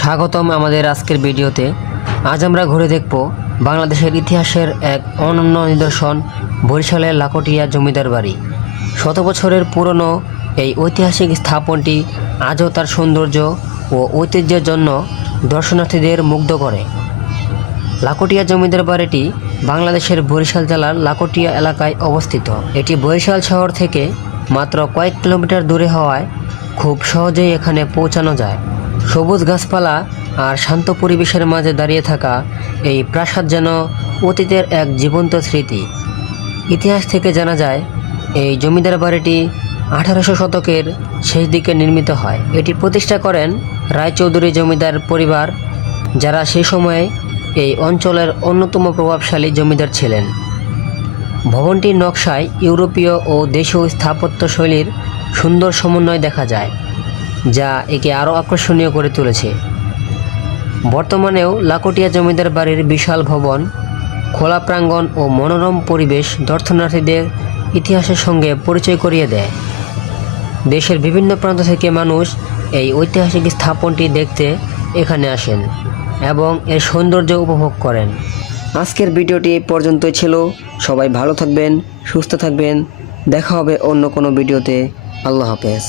স্বাগতম আমাদের আজকের ভিডিওতে। আজ আমরা ঘুরে দেখব বাংলাদেশের ইতিহাসের এক অনন্য নিদর্শন বরিশালের লাকটিয়া জমিদার বাড়ি। শত বছরের পুরনো এই ঐতিহাসিক স্থাপনটি আজও তার সৌন্দর্য ও ঐতিহ্যের জন্য দর্শনার্থীদের মুগ্ধ করে। লাকটিয়া জমিদার বাড়িটি বাংলাদেশের বরিশাল জেলার লাকটিয়া এলাকায় অবস্থিত। এটি বরিশাল শহর থেকে মাত্র কয়েক কিলোমিটার দূরে হওয়ায় খুব সহজেই এখানে পৌঁছানো যায়। সবুজ গাছপালা আর শান্ত পরিবেশের মাঝে দাঁড়িয়ে থাকা এই প্রাসাদ যেন অতীতের এক জীবন্ত স্মৃতি। ইতিহাস থেকে জানা যায় এই জমিদার বাড়িটি 1800 শতকের শেষ দিকে নির্মিত হয়। এটি প্রতিষ্ঠা করেন রায়চৌধুরী জমিদার পরিবার, যারা সেই সময়ে এই অঞ্চলের অন্যতম প্রভাবশালী জমিদার ছিলেন। ভবনটির নকশায় ইউরোপীয় ও দেশীয় স্থাপত্য শৈলীর সুন্দর সমন্বয় দেখা যায়, যা একে আরও আকর্ষণীয় করে তুলেছে। বর্তমানেও লাকটিয়া জমিদার বাড়ির বিশাল ভবন, খোলা প্রাঙ্গণ ও মনোরম পরিবেশ দর্শনার্থীদের ইতিহাসের সঙ্গে পরিচয় করিয়ে দেয়। দেশের বিভিন্ন প্রান্ত থেকে মানুষ এই ঐতিহাসিক স্থাপনটি দেখতে এখানে আসেন এবং এর সৌন্দর্য উপভোগ করেন। আজকের ভিডিওটি এই পর্যন্তই ছিল। সবাই ভালো থাকবেন, সুস্থ থাকবেন। দেখা হবে অন্য কোনো ভিডিওতে। আল্লাহ হাফেজ।